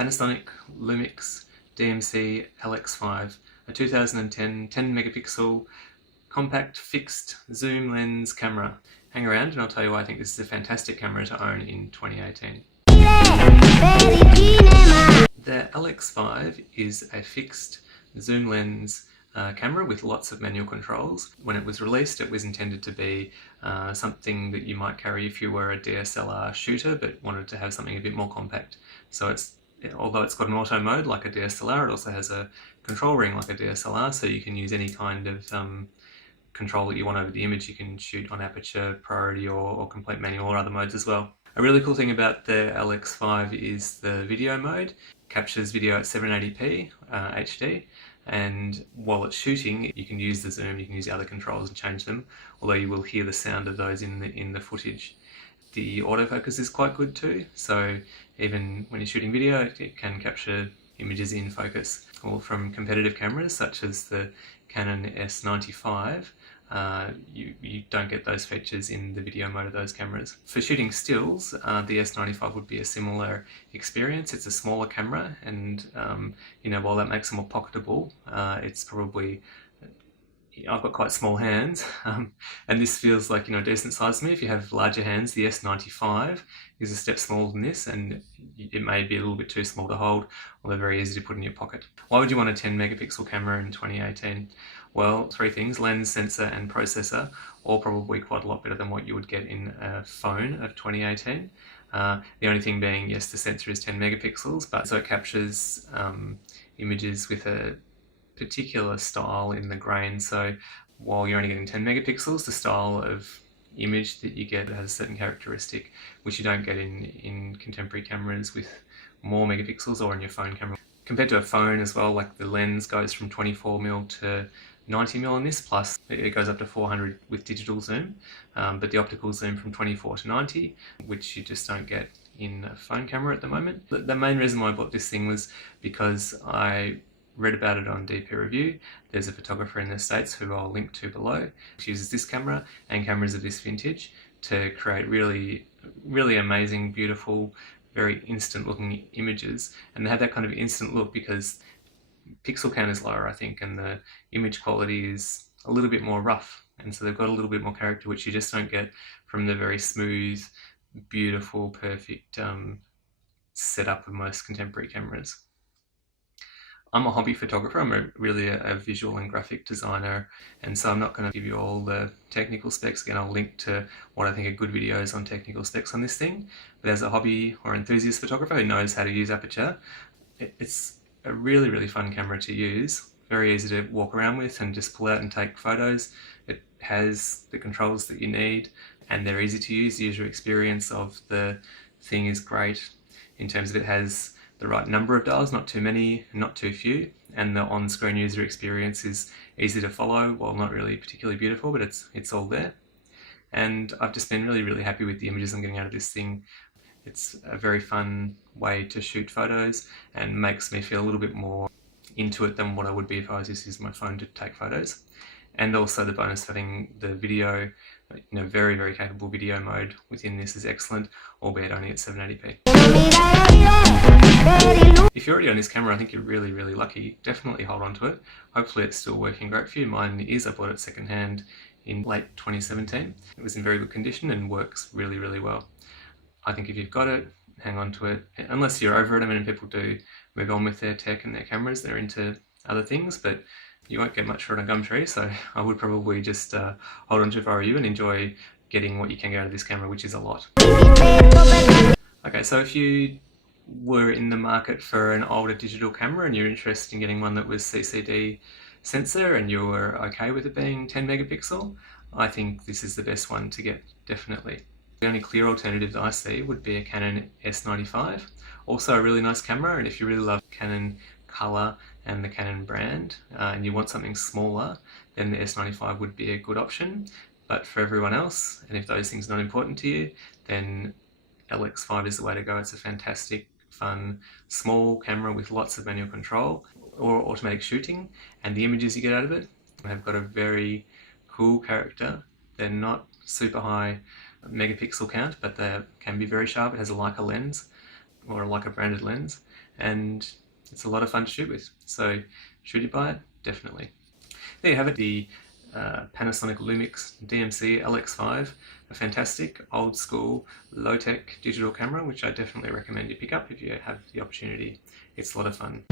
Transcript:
Panasonic Lumix DMC LX5, a 2010 10 megapixel compact fixed zoom lens camera. Hang around and I'll tell you why I think this is a fantastic camera to own in 2018. The LX5 is a fixed zoom lens camera with lots of manual controls. When it was released, it was intended to be something that you might carry if you were a DSLR shooter but wanted to have something a bit more compact. So although it's got an auto mode like a DSLR, it also has a control ring like a DSLR, so you can use any kind of control that you want over the image. You can shoot on aperture, priority, or complete manual, or other modes as well. A really cool thing about the LX5 is the video mode. It captures video at 780p HD, and while it's shooting you can use the zoom, you can use the other controls and change them, although you will hear the sound of those in the footage. The autofocus is quite good too, so even when you're shooting video it can capture images in focus. Or from competitive cameras such as the Canon S95, you don't get those features in the video mode of those cameras. For shooting stills, the S95 would be a similar experience. It's a smaller camera, and while that makes it more pocketable, it's probably, I've got quite small hands, and this feels like a decent size to me. If you have larger hands, the S95 is a step smaller than this, and it may be a little bit too small to hold, although very easy to put in your pocket. Why would you want a 10 megapixel camera in 2018? Well, three things: lens, sensor and processor, all probably quite a lot better than what you would get in a phone of 2018. The only thing being, yes, the sensor is 10 megapixels, but so it captures images with a particular style in the grain. So while you're only getting 10 megapixels, the style of image that you get has a certain characteristic which you don't get in contemporary cameras with more megapixels, or in your phone camera. Compared to a phone as well, like the lens goes from 24mm to 90mm on this, plus it goes up to 400 with digital zoom, but the optical zoom from 24 to 90, which you just don't get in a phone camera at the moment. The main reason why I bought this thing was because I read about it on DP Review. There's a photographer in the States who I'll link to below. She uses this camera and cameras of this vintage to create really, really amazing, beautiful, very instant looking images. And they have that kind of instant look because pixel count is lower, I think, and the image quality is a little bit more rough. And so they've got a little bit more character, which you just don't get from the very smooth, beautiful, perfect setup of most contemporary cameras. I'm a hobby photographer. I'm really a visual and graphic designer, and so I'm not going to give you all the technical specs. Again, I'll link to what I think are good videos on technical specs on this thing. But as a hobby or enthusiast photographer who knows how to use aperture, it's a really, really fun camera to use. Very easy to walk around with and just pull out and take photos. It has the controls that you need, and they're easy to use. The user experience of the thing is great in terms of it has the right number of dials, not too many, not too few, and the on-screen user experience is easy to follow. Well, not really particularly beautiful, but it's all there. And I've just been really, really happy with the images I'm getting out of this thing. It's a very fun way to shoot photos and makes me feel a little bit more into it than what I would be if I was just using my phone to take photos. And also the bonus of having the video, very, very capable video mode within this is excellent, albeit only at 780p. If you're already on this camera, I think you're really, really lucky. Definitely hold on to it. Hopefully it's still working great for you. Mine is. I bought it secondhand in late 2017. It was in very good condition and works really, really well. I think if you've got it, hang on to it. Unless you're over it. I mean, people do move on with their tech and their cameras. They're into other things, but you won't get much for it on Gumtree, so I would probably just hold on to it if I were you and enjoy getting what you can get out of this camera, which is a lot. Okay, so if you were in the market for an older digital camera and you're interested in getting one that was CCD sensor and you were okay with it being 10 megapixel, I think this is the best one to get, definitely. The only clear alternative that I see would be a Canon S95. Also a really nice camera, and if you really love Canon color and the Canon brand and you want something smaller, then the S95 would be a good option. But for everyone else, and if those things are not important to you, then LX5 is the way to go. It's a fantastic, fun, small camera with lots of manual control or automatic shooting, and the images you get out of it have got a very cool character. They're not super high megapixel count, but they can be very sharp. It has a Leica lens, or like a branded lens, and it's a lot of fun to shoot with. So should you buy it? Definitely. There you have it, the Panasonic Lumix DMC LX5, a fantastic old school low-tech digital camera which I definitely recommend you pick up if you have the opportunity. It's a lot of fun.